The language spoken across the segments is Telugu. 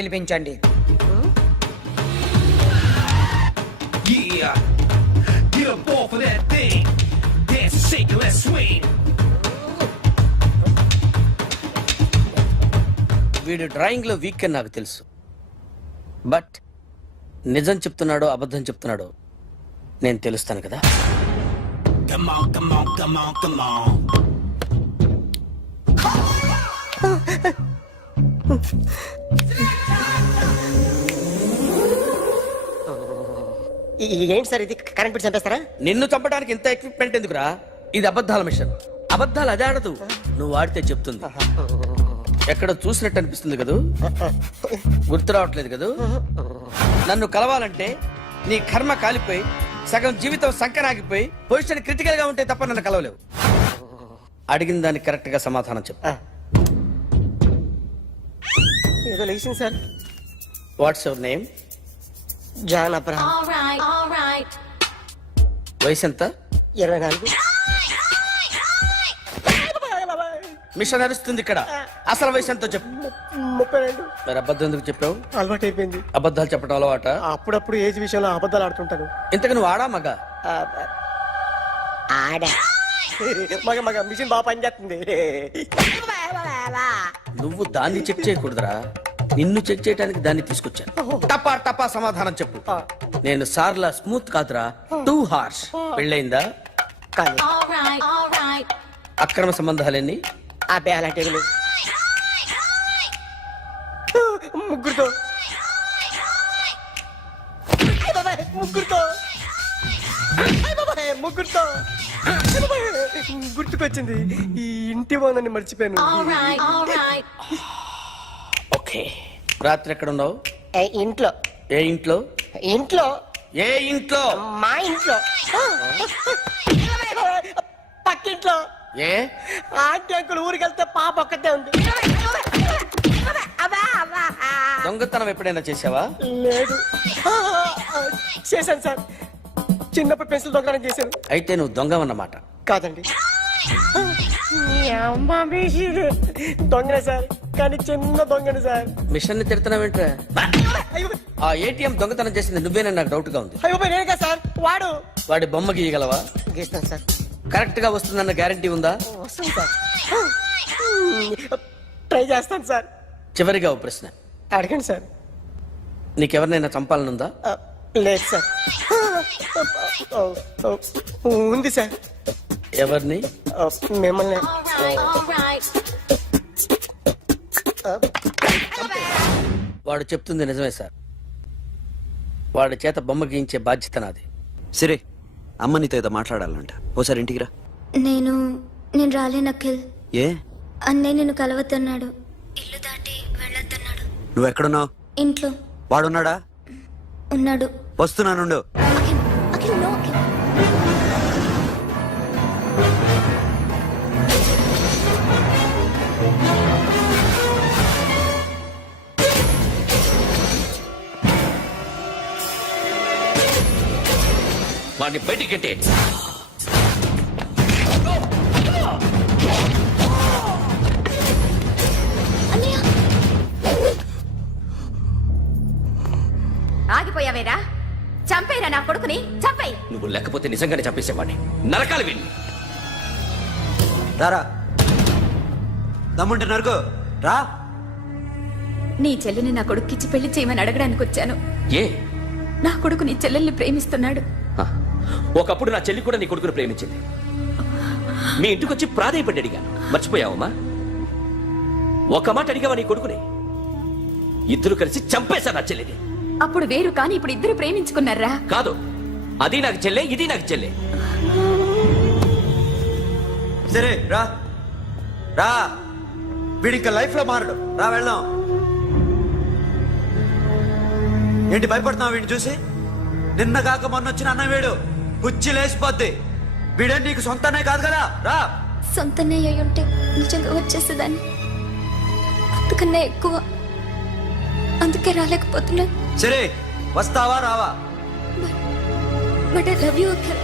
పిలిపించండి. Yeah, get up off of that thing. Dance and shake and let's swing. వీడు డ్రాయింగ్ లో వీక్ అని నాకు తెలుసు, బట్ నిజం చెప్తున్నాడో అబద్ధం చెప్తున్నాడో నేను తెలుస్తాను కదా. Come on, come on, come on, come on. ఏంటి సార్ ఇది, కరెంట్ బిల్ చంపేస్తారా? నిన్ను చంపడానికి ఇంత ఎక్విప్మెంట్ ఎందుకురా? ఇది అబద్ధాల మిషన్. అబద్ధాలు అదే ఆడదు, నువ్వు ఆడితే చెప్తుంది. ఎక్కడ చూసినట్టు అనిపిస్తుంది కదూ, గుర్తు రావట్లేదు కదూ. నన్ను కలవాలంటే నీ కర్మ కాలిపోయి సగం జీవితం సంకరాగిపోయి పొజిషన్ క్రిటికల్ గా ఉంటే తప్ప నన్ను కలవలేవు. అడిగిన దానికి కరెక్ట్ గా సమాధానం చెప్పు. ఏదో లేచింది sir. What's your name? John Abraham. వయసు ఎంత? 24. మిషన్ నడుస్తుంది ఇక్కడ. అసలు వయసు ఎంతో చెప్పు. 32. మరి అబద్ధం ఎందుకు చెప్పావు? అలవాటు అయిపోయింది. అబద్ధాలు చెప్పడం అలవాట? అప్పుడప్పుడు ఏజ్ విషయంలో అబద్ధాలు ఆడుతుంటాను. ఇంతకు నువ్వు ఆడా మగ? ఆడా. మగ మిషన్ బాగా పనిచేస్తుంది. నువ్వు దాన్ని చెక్ చేయకూడదురా, నిన్ను చెక్ చేయడానికి దాన్ని తీసుకొచ్చాను. టపా టపా సమాధానం చెప్పు. నేను సార్లా స్మూత్ కాదురా, టూ హార్ష్. పెళ్ళయిందా? కానీ అక్రమ సంబంధాలన్నీ? అబ్బే అలాంటి ముగ్గురుతో ముగ్గురుతో గుర్తుకొచ్చింది. ఈ ఇంటి బాగుందని మర్చిపోయాను. ఓకే, రాత్రి ఎక్కడ ఉన్నావు? ఇంట్లో. ఏ ఇంట్లో? ఇంట్లో. ఏ ఇంట్లో? మా ఇంట్లో. పక్కింట్లో. ఏ ఆంటీ అంకుల్ ఊరికి వెళ్తే పాప ఒక్కతే ఉంది. దొంగతనం ఎప్పుడైనా చేసావా? లేదు. చేశాను సార్, చిన్నప్పుడు పెన్సిల్ దొంగతనం చేశాను. అయితే నువ్వు దొంగవన్నమాట. కాదండి, దొంగనే సార్, కానీ చిన్న దొంగని సార్. మిషన్ ని తిడుతున్నావేంట్రా? ఆ ఏటీఎం దొంగతనం చేసింది నువ్వేనని నాకు డౌట్ గా ఉంది. అయ్యో నేనే సార్. వాడి బొమ్మ గీయగలవా? గీస్తాను సార్. కరెక్ట్ గా వస్తుందన్న గ్యారంటీ ఉందా? వస్తుంది సార్, ట్రై చేస్తాను సార్. చివరిగా ఓ ప్రశ్న అడగండి సార్. నీకెవరినైనా చంపాలనుందా? లేదు సార్. ఉంది సార్. ఎవరిని? మిమ్మల్ని. వాడు చెప్తుంది నిజమే సార్. వాడి చేత బొమ్మ గీయించే బాధ్యత నాది. సరే, అమ్మ నీతో ఏదో మాట్లాడాలంట, ఓసారి ఇంటికి రా. నేను రాలేను అఖిల్. ఏ? అన్నయ్య నిన్ను కలవద్దన్నాడు, ఇల్లు దాటి వెళ్ళొద్దన్నాడు. నువ్వు ఎక్కడున్నావు? ఇంట్లో. వాడున్నాడా? ఉన్నాడు. వస్తున్నానుండు. అఖిల్, అఖిల్, నో అఖిల్. వాడిని బయటికి కట్టే. ఆగిపోయావేరా? చంపేరా నా కొడుకుని, చంపేయి. నువ్వు లేకపోతే నిజంగానే చంపేసేవాడిని. నరకాలి వీడిని. రారా, దమ్ముంటే నరుకు రా. నీ చెల్లిని నా కొడుక్కిచ్చి పెళ్లి చేయమని అడగడానికి వచ్చాను. ఏ? నా కొడుకు నీ చెల్లెల్ని ప్రేమిస్తున్నాడు. ఒకప్పుడు నా చెల్లి కూడా నీ కొడుకును ప్రేమించింది. మీ ఇంటికి వచ్చి ప్రాధాయపడి అడిగాను, మర్చిపోయావమ్మా? ఒక మాట అడిగావా నీ కొడుకుని? ఇద్దరు కలిసి చంపేశా నా చెల్లిని. అప్పుడు వేరు, కానీ ఇప్పుడు ఇద్దరు ప్రేమించుకున్నారా? కాదు, అది నాకు చెల్లె, ఇది నాకు చెల్లె. సరే రా రా, వీడి ఇంకా లైఫ్ లో మారడు. రా వెళ్దాం. ఏంటి భయపడుతున్నావు వీడిని చూసి? నిన్న కాక మొన్న వచ్చిన అన్న వీడు కుచ్చి లేచిపోద్ది. వీడే నీకు సొంతనే కాదు కదా. రా. సొంతనే అయి ఉంటే నిజంగా వచ్చేసేదాన్ని, అంతకన్నా ఎక్కువ. అందుకే రాలేకపోతున్నా. సరే, వస్తావా రావా? But I love you Akhil.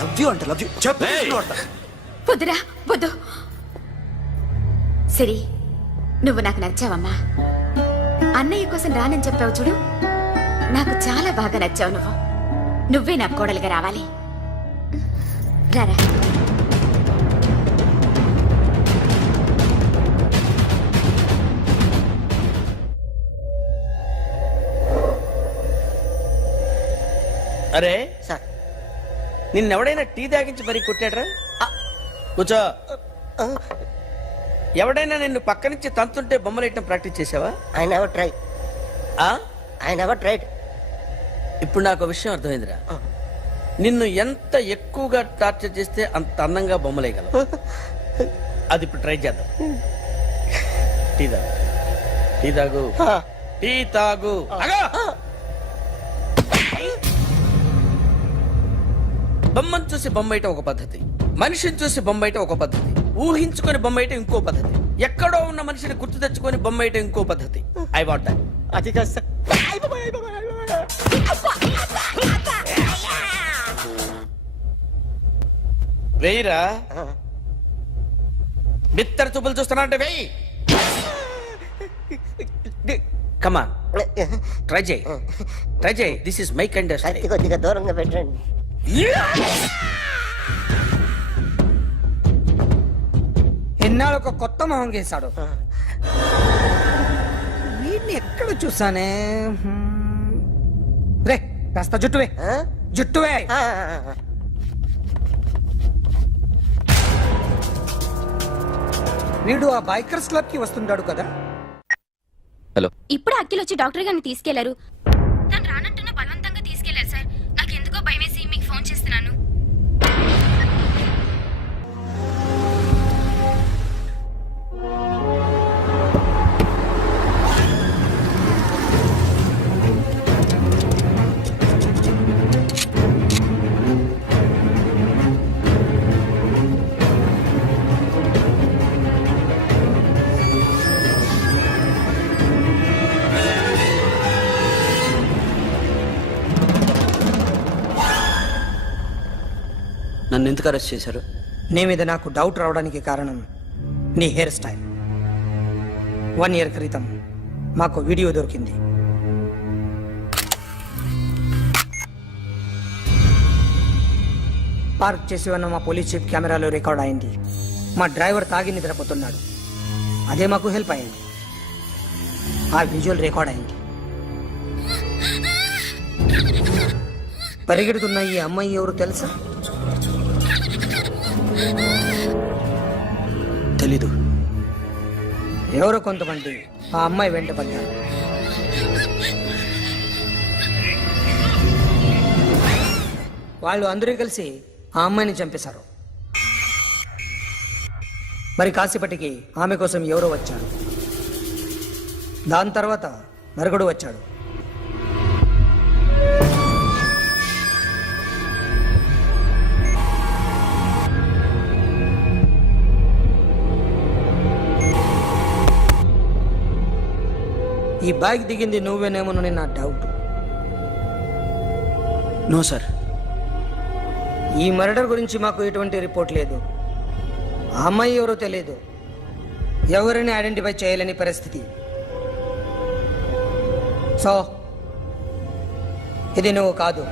Love you అంటే లవ్ యూ చెప్పు. వద్దురా, వద్దు. సరే, నువ్వు నాకు నచ్చావమ్మా. అన్నయ్య కోసం రానని చెప్పావు చూడు, నాకు చాలా బాగా నచ్చావు నువ్వు. నువ్వే నా కోడలుగా రావాలి. రారా. అరే సార్ నిన్నెవడైనా టీ తాగించి మరీ కొట్టాడ్రా? కూర్చో. ఎవడైనా నిన్ను పక్క నుంచి తంతుంటే బొమ్మలేయటం ప్రాక్టీస్ చేసావా? ఐ నెవర్ ట్రై ఆ? I never tried. ఇప్పుడు నాకు ఒక విషయం అర్థమైందిరా. నిన్ను ఎంత ఎక్కువగా టార్చర్ చేస్తే అంత అందంగా బొమ్మలేయగలవు. అది ఇప్పుడు ట్రై చేద్దాం. టీ తాగు, టీ తాగు, టీ తాగు. ఆగు! బొమ్మను చూసి బొమ్మేయటం ఒక పద్ధతి, మనిషిని చూసి బొమ్మేయటం ఒక పద్ధతి, ఊహించుకొని బొమ్మేయటం ఇంకో పద్ధతి, ఎక్కడో ఉన్న మనిషిని గుర్తు తెచ్చుకొని బొమ్మేయటం ఇంకో పద్ధతి. I want that. అది కాదు సార్. వెయ్యిరా. బిత్తర చూపులు చూస్తున్నా అంటే వెయ్యి. కమా, ట్రై చేయి, ట్రై చేయి. This is my kind. కత్తి కొద్దిగా దూరంగా పెట్టండి. ఎన్నాళ్ళు ఒక కొత్త మొహం గీశాడు. వీడిని ఎక్కడ చూసానే? రే కాస్త జుట్టువే, జుట్టువే. వీడు ఆ బైకర్స్ క్లబ్ కి వస్తుంటాడు కదా. ఇప్పుడు అఖిల్ వచ్చి డాక్టర్ గారిని తీసుకెళ్లారు. తను రానంటున్న బలవంతంగా తీసుకెళ్లారు సార్. నాకు ఎందుకో భయం వేసి మీకు ఫోన్ చేస్తున్నాను. నన్ను ఎందుకు అరెస్ట్ చేశారు? నీ మీద నాకు డౌట్ రావడానికి కారణం నీ హెయిర్ స్టైల్. 1 year క్రితం మాకు వీడియో దొరికింది. పార్క్ చేసి ఉన్న మా పోలీస్ జీప్ కెమెరాలో రికార్డ్ అయింది. మా డ్రైవర్ తాగి నిద్రపోతున్నాడు. అదే మాకు హెల్ప్ అయింది. ఆ విజువల్ రికార్డ్ అయింది. పరిగెడుతున్న ఈ అమ్మాయి ఎవరు తెలుసా? తెలీదు. ఎవరో కొంతమంది ఆ అమ్మాయి వెంట పడ్డారు. వాళ్ళు అందరూ కలిసి ఆ అమ్మాయిని చంపేశారు. మరి కాసేపటికి ఆమె కోసం ఎవరో వచ్చారు. దాని తర్వాత నరకుడు వచ్చాడు. ఈ బైక్ దిగింది నువ్వేనేమోనని నా డౌట్. No sir. ఈ మర్డర్ గురించి మాకు ఎటువంటి రిపోర్ట్ లేదు. ఆ అమ్మాయి ఎవరో తెలియదు. ఎవరిని ఐడెంటిఫై చేయలేని పరిస్థితి. సో ఇది నువ్వు కాదు.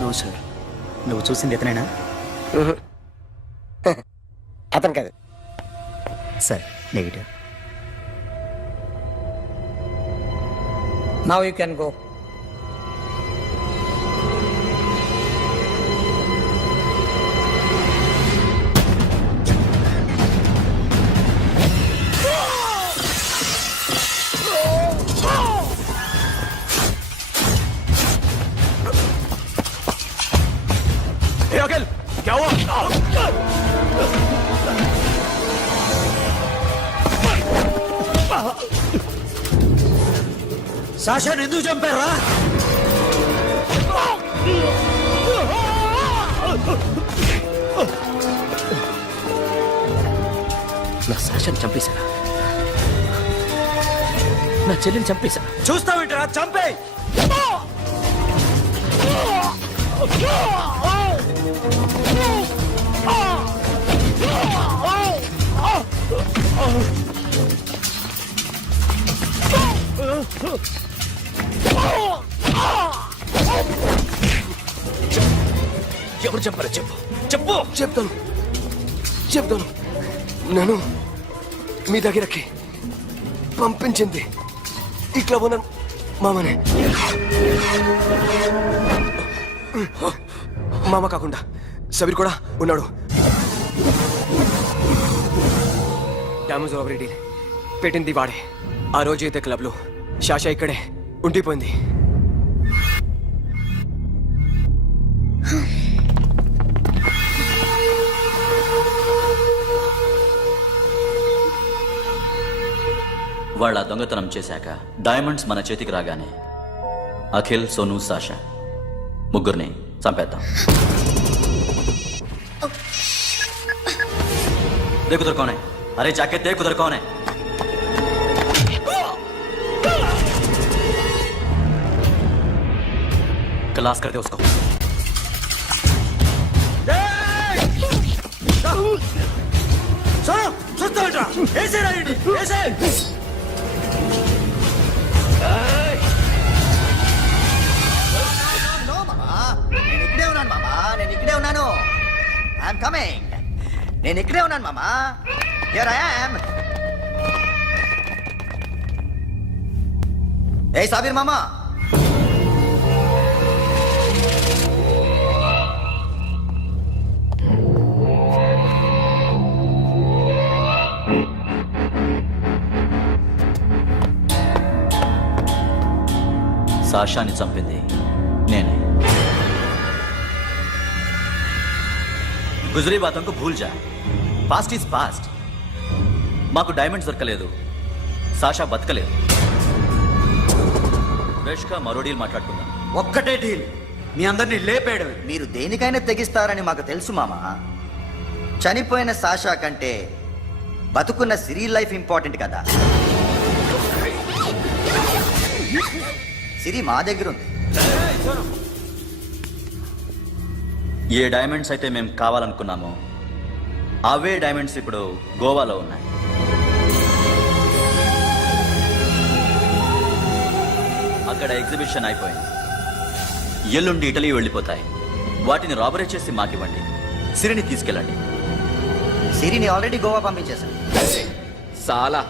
No sir. నువ్వు చూసింది ఇతనేనా? అతను కాదు sir. Negative. Now you can go. क्या हुआ? సాషాని ఎందుకు చంపారా? నా సాషాన్ని చంపేశారా? నా చెల్లిని చంపేశారా? చూస్తావేంటరా? చంపే. ఎవరు చెప్పారో చెప్పు చెప్పు. చెప్తాను నేను మీ దగ్గరకి పంపించింది ఇట్లా ఉన్న మామనే. మామ కాకుండా సబీర్ కూడా ఉన్నాడు. డ్యామేజ్ ఓవర్ డీల్ పెట్టింది వాడే. ఆ రోజు అయితే క్లబ్లో శాషా ఇక్కడే ఉండిపోయింది. వాళ్ళ దొంగతనం చేశాక డైమండ్స్ మన చేతికి రాగానే అఖిల్, సోను, సాషా ముగ్గురిని చంపేద్దాం. देख उधर कौन है? अरे जाके देख उधर कौन है? क्लास कर दे उसको. I'm coming. నేను ఇక్కడే ఉన్నాను మామా. Here I am. ఏ సాబీర్ మామా, సాషాని చంపింది నేనే. గుజరీ బాతంకు భూల్ జా. Past is past. మాకు డైమండ్స్ దొరకలేదు, సాషా బతకలేదు. రేష్కా మరో డీల్ మాట్లాడుకుందాం. ఒక్కటే డీల్, మీ అందరినీ లేపేయడం. మీరు దేనికైనా తెగిస్తారని మాకు తెలుసు మామా. చనిపోయిన సాషా కంటే బతుకున్న సిరి లైఫ్ ఇంపార్టెంట్ కదా. సిరి మా దగ్గర ఉంది. ఏ డైమండ్స్ అయితే మేము కావాలనుకున్నామో అవే డైమండ్స్ ఇప్పుడు గోవాలో ఉన్నాయి. అక్కడ ఎగ్జిబిషన్ అయిపోయింది. ఎల్లుండి ఇటలీ వెళ్ళిపోతాయి. వాటిని రాబరీ చేసి మాకివ్వండి. సిరిని తీసుకెళ్ళండి. సిరిని ఆల్రెడీ గోవా పంపించేశాను. సాలా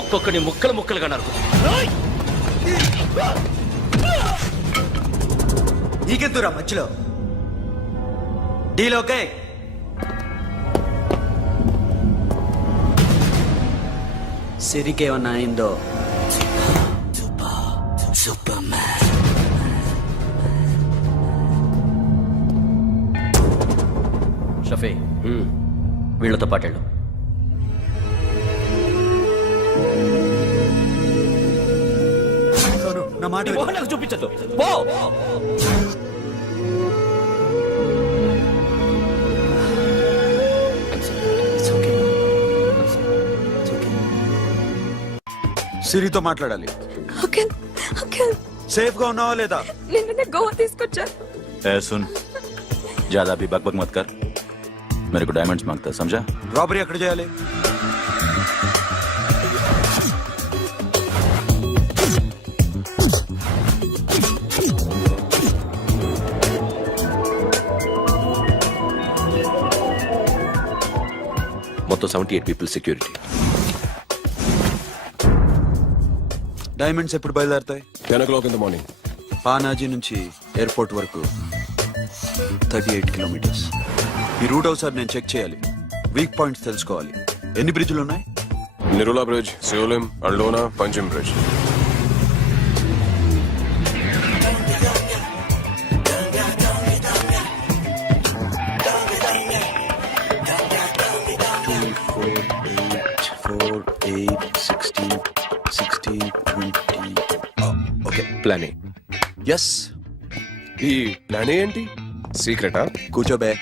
ఒక్కొక్కని ముక్కలు ముక్కలుగా నరుకు. నీకెందురా మధ్యలో? Deal okay? సిరికేమన్నా అయిందో? షఫీ, వీళ్ళతో పాటేళ్ళు. నా మాట నీ మొహం నాకు చూపించద్దు. పో. సిరితో మాట్లాడాలి. సేఫ్ గా ఉన్నావా లేదా? గోవా తీసుకొచ్చారు. ए सुन, ज्यादा भी बकबक मत कर. मेरे को डायमंड्स मांगता है, समझा? రాబరీ ఎక్కడ చేయాలి? మొత్తం 78 పీపుల్ సెక్యూరిటీ. డైమండ్స్ ఎప్పుడు బయలుదేరుతాయి? 10 o'clock in the morning. Panaji నుంచి ఎయిర్పోర్ట్ వరకు 38 కిలోమీటర్స్. ఈ రూట్ ఒకసారి నేను చెక్ చేయాలి. వీక్ పాయింట్స్ తెలుసుకోవాలి. ఎన్ని బ్రిడ్జ్లు ఉన్నాయి? Nirula Bridge, Seolim, Aldona, Panjim Bridge. Okay, plan A. Yes. ఈ ప్లాన్ ఏంటి? సీక్రెటా? కూర్చోబే.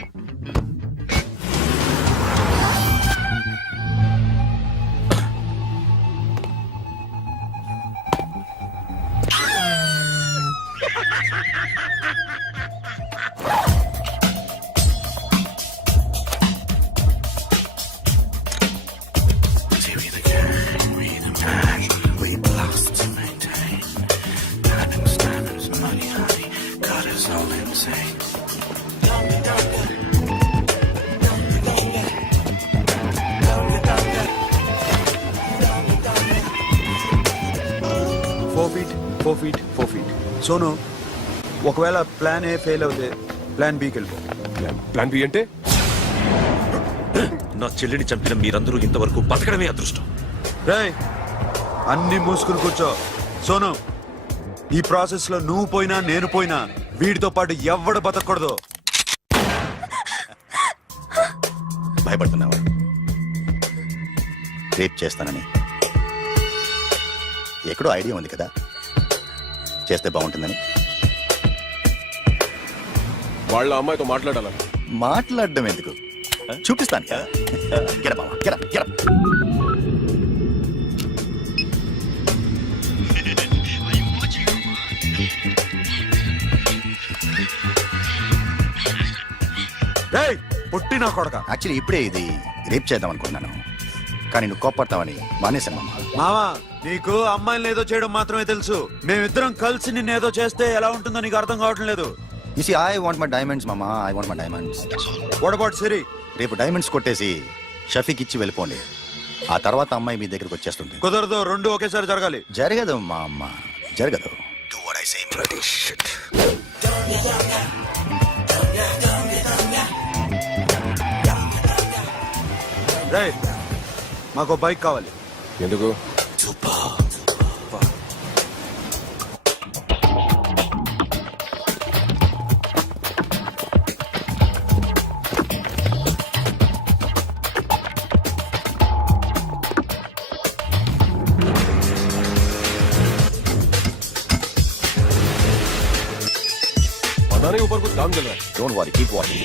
ఫోర్ ఫీట్ సోను, ఒకవేళ ప్లాన్ ఏ ఫెయిల్ అవుతే ప్లాన్ బికి వెళ్ళిపో. ప్లాన్ బి అంటే నా చెల్లిని చంపిన మీరందరూ ఇంతవరకు బతకడమే అదృష్టం. రేయ్, అన్ని మూసుకుని కూర్చో. సోను, ఈ ప్రాసెస్ లో నువ్వు పోయినా నేను పోయినా వీడితో పాటు ఎవ్వడు బతకూడదు. భయపడుతున్నావా? రేప్ చేస్తానని ఎక్కడో ఐడియా ఉంది కదా, చేస్తే బాగుంటుందని. వాళ్ళ అమ్మాయితో మాట్లాడాలని. మాట్లాడడం ఎందుకు, చూపిస్తాను కదా. గెర బావా, గెర గెర. రేయ్, పొట్టి నా కొడక. యాక్చువల్లీ ఇప్పుడే ఇది రేప్ చేద్దాం అనుకున్నాను, కానీ నువ్వు కోపడతావని మానేశాను మామ. మావా, నీకు అమ్మాయిని ఏదో చేయడం మాత్రమే తెలుసు. మేమిద్దరం కలిసి నిన్నేదో చేస్తే ఎలా ఉంటుందో నీకు అర్థం కావటం లేదు. You see, I want my diamonds, Mama. I want my diamonds. What about Siri? రేపు డైమండ్స్ కొట్టేసి షఫీక్ ఇచ్చి వెళ్ళిపోండి. ఆ తర్వాత అమ్మాయి మీ దగ్గరకు వచ్చేస్తుంది. కుదరదు, రెండు ఒకేసారి జరగాలి. జరగదు మా అమ్మ, జరగదు. Do what I say. రేయ్, మాకు బైక్ కావాలి. ఎందుకు? पता नहीं ऊपर कुछ काम चल रहा है. Don't worry, keep watching.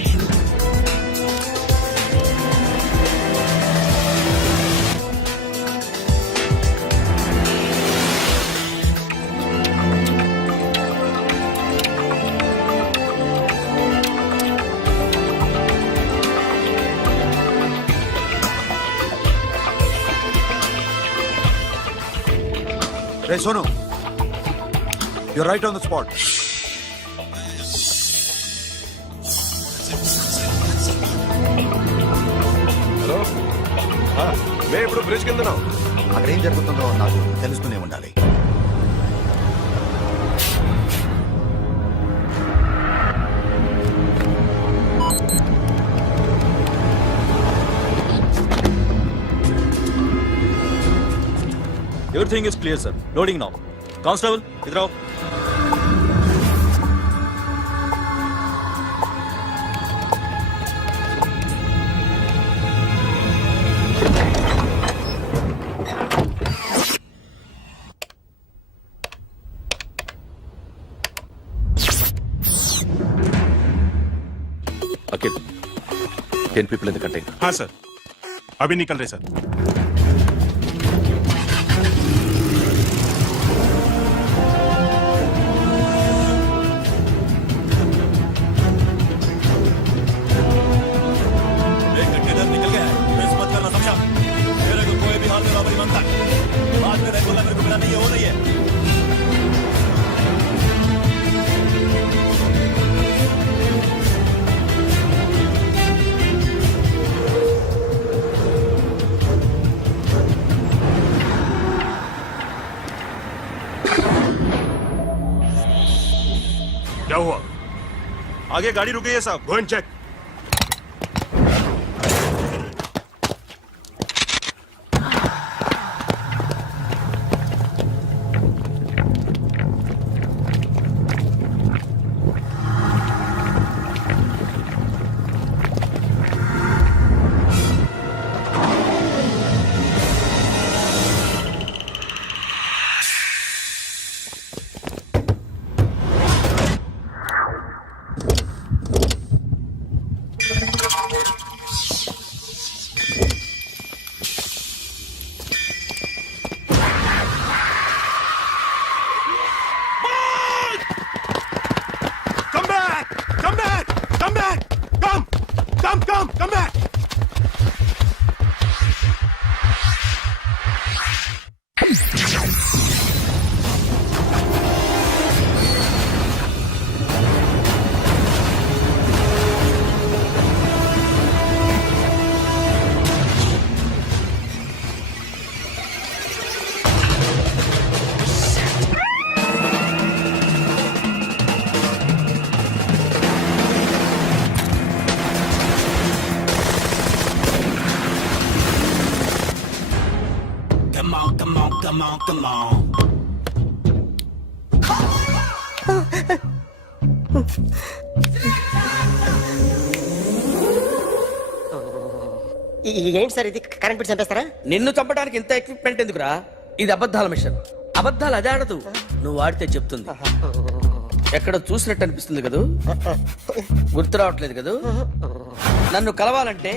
Hey, Sonu, you're right on the spot. Hello, మేము ఇప్పుడు బ్రిడ్జ్ కింద ఉన్నాం. అక్కడ ఏం జరుగుతుందో నాకు తెలుస్తూనే ఉండాలి. Everything is clear, sir. Loading now. Constable, idhar aao. Akhil, 10 people in the container. हाँ सर, अभी निकल रहे सर. एक कंटेनर निकल गया है. मिस मत करना, समझा? मेरे को कोई भी हाल में रॉबरी बनता है. बाद में रेगुलर मेरे को मिला नहीं है, वो नहीं है. क्या हुआ? आगे गाड़ी रुकी है साहब. Go and check. ఏంటి సార్ ఇది కరెంట్ బిల్ చంపేస్తారా? నిన్ను చంపడానికి ఇంత ఎక్విప్మెంట్ ఎందుకురా? ఇది అబద్ధాల మిషన్. అబద్ధాలు అదే ఆడదు, నువ్వు ఆడితే చెప్తుంది. ఎక్కడ చూసినట్టు అనిపిస్తుంది కదూ? గుర్తు రావట్లేదు కదూ? నన్ను కలవాలంటే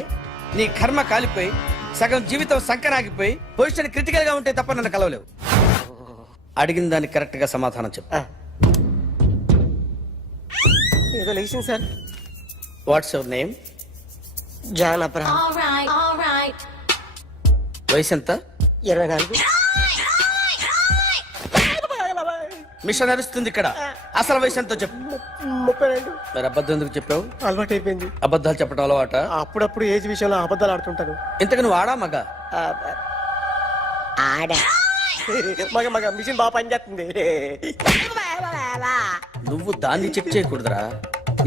నీ కర్మ కాలిపోయి సగం జీవితం సంకరాగిపోయి పొజిషన్ క్రిటికల్ గా ఉంటే తప్ప నన్ను కలవలేవు. అడిగిన దానికి కరెక్ట్ గా సమాధానం చెప్పు. ఏదో లేచింది sir. What's your name? John Abraham. వయసు ఎంత? 24. మిషన్ నడుస్తుంది ఇక్కడ. అసలు వయసు ఎంతో చెప్పు. 32. మరి అబద్ధం ఎందుకు చెప్పావు? అలవాటు అయిపోయింది. అబద్ధాలు చెప్పడం అలవాట? అప్పుడప్పుడు ఏజ్ విషయంలో అబద్ధాలు ఆడుతుంటాను. ఇంతకు నువ్వు ఆడా మగ? ఆడా. మగ మిషన్ బాగా పనిచేస్తుంది. నువ్వు దాన్ని చెక్ చేయకూడదురా,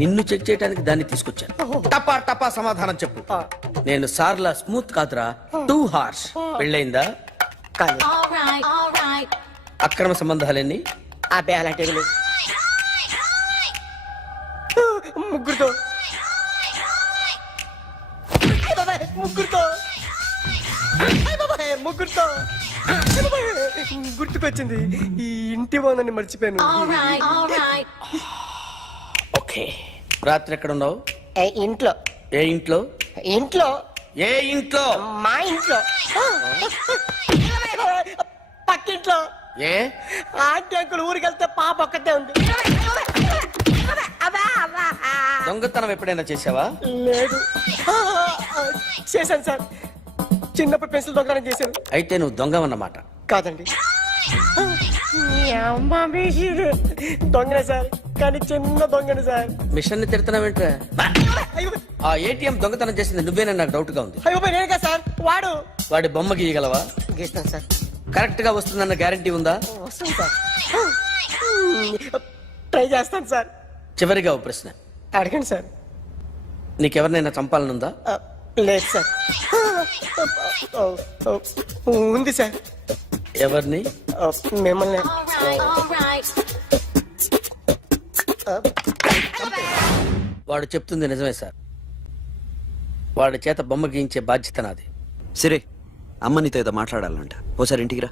నిన్ను చెక్ చేయడానికి దాన్ని తీసుకొచ్చాను. టపా టపా సమాధానం చెప్పు. నేను సార్లా స్మూత్ కాదురా, టూ హార్ష్. పెళ్ళైందా? కానీ అక్రమ సంబంధాలన్నీ? అబ్బే అలాంటి ముగ్గురుతో ముగ్గురుతో గుర్తుకొచ్చింది. ఈ ఇంటి బాగుందని మర్చిపోయాను. ఓకే. రాత్రి ఎక్కడ ఉన్నావు? ఇంట్లో. ఏ ఇంట్లో? ఇంట్లో. ఏ ఇంట్లో? మా ఇంట్లో. పక్కింట్లో. ఏ ఆంటీ అంకుల్ ఊరికి వెళ్తే పాప ఒక్కతే ఉంది. దొంగతనం ఎప్పుడైనా చేసావా? లేదు. చేశాను సార్, చిన్నప్పుడు పెన్సిల్ దొంగతనం చేశాను. అయితే నువ్వు దొంగవన్నమాట. కాదండి, దొంగనే సార్, కానీ చిన్న దొంగని సార్. మిషన్ ని తిడుతున్నావేంట్రా? ఆ ఏటీఎం దొంగతనం చేసింది నువ్వేనని నాకు డౌట్ గా ఉంది. అయ్యో నేనే సార్. వాడి బొమ్మ గీయగలవా? గీస్తాను సార్. కరెక్ట్ గా వస్తుందన్న గ్యారంటీ ఉందా? వస్తాను సార్, ట్రై చేస్తాను సార్. చివరిగా ఓ ప్రశ్న అడగండి సార్. నీకెవరినైనా చంపాలనుందా? లేదు సార్. ఉంది సార్. ఎవరిని? మిమ్మల్ని. వాడు చెప్తుంది నిజమే సార్. వాడి చేత బొమ్మ గీయించే బాధ్యత నాది. సరే, అమ్మ నీతో ఏదో మాట్లాడాలంట. ఓసారి ఇంటికి రా.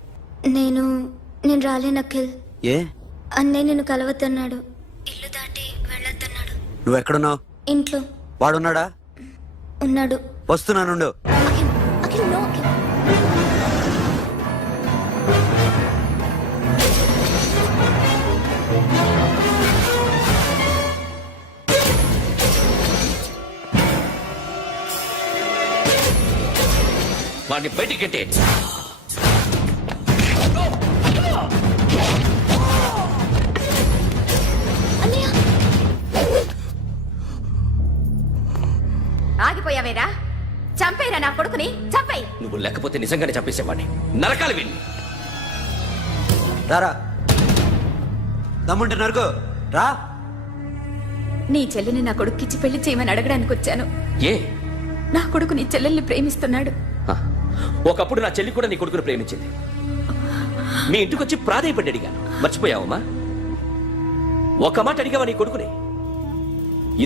నేను రాలేను అఖిల్. ఏ? అన్నయ్య నిన్ను కలవద్దన్నాడు. ఇల్లు దాటి వెళ్ళొద్దన్నాడు. నువ్వు ఎక్కడున్నావు? ఇంట్లో వాడున్నాడా? ఉన్నాడు. వస్తున్నానుండు. అఖిల్, అఖిల్, నో అఖిల్. వాడిని బయటికి గెట్టే. ఆగిపోయావేరా? చంపేరా నా కొడుకుని, చంపేయ్. నువ్వు లేకపోతే నిజంగానే చంపేసేవాడిని. నరకాలి విని. రారా, దమ్ముంటే నరుకు రా. నీ చెల్లిని నా కొడుక్కిచ్చి పెళ్లి చేయమని అడగడానికి వచ్చాను. ఏ? నా కొడుకు నీ చెల్లెల్ని ప్రేమిస్తున్నాడు. ఆ, ఒకప్పుడు నా చెల్లి కూడా నీ కొడుకును ప్రేమించింది. మీ ఇంటికి వచ్చి ప్రాధాయపడి అడిగాను. మర్చిపోయావమ్మా? ఒక మాట అడిగావా నీ కొడుకుని?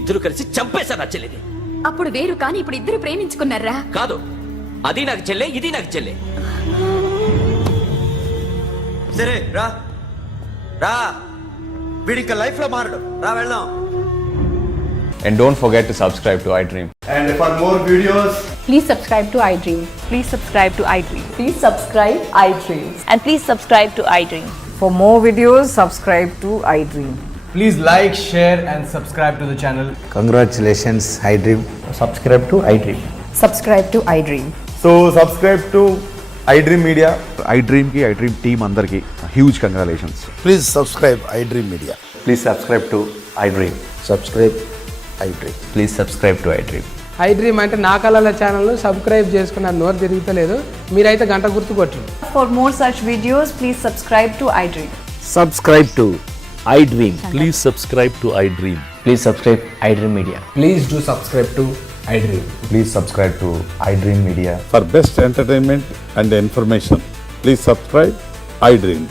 ఇద్దరు కలిసి చంపేశారు నా చెల్లిని. అప్పుడు వేరు, కానీ ఇప్పుడు ఇద్దరు ప్రేమించుకున్నారా? కాదు, అది నాకు చెల్లె, ఇది నాకు చెల్లె. సరే రా రా, వీడిక లైఫ్ లో మారడు. రా వెళ్దాం. And don't forget to subscribe to iDream. And for more videos, please subscribe to iDream. Please subscribe to iDream. Please subscribe iDream. And please subscribe to iDream. For more videos, subscribe to iDream. please like, share and subscribe to the channel. Congratulations, iDream. Subscribe to iDream. Subscribe to iDream. So subscribe to iDream Media. iDream ki iDream team andarki huge congratulations. Please subscribe iDream Media. Please subscribe to iDream. Subscribe iDream. Please subscribe to iDream. iDream అంటే నా కళల ఛానల్ సబ్స్క్రైబ్ చేసుకున్న నోరు తిరుగుతలేదు. మీరైతే గంట గుర్తు కొట్టండి. For more such videos, please subscribe to iDream. Subscribe to iDream. Please subscribe to iDream. Please subscribe iDream Media. Please do subscribe to iDream. Please subscribe to iDream Media. For best entertainment and information, please subscribe I dream.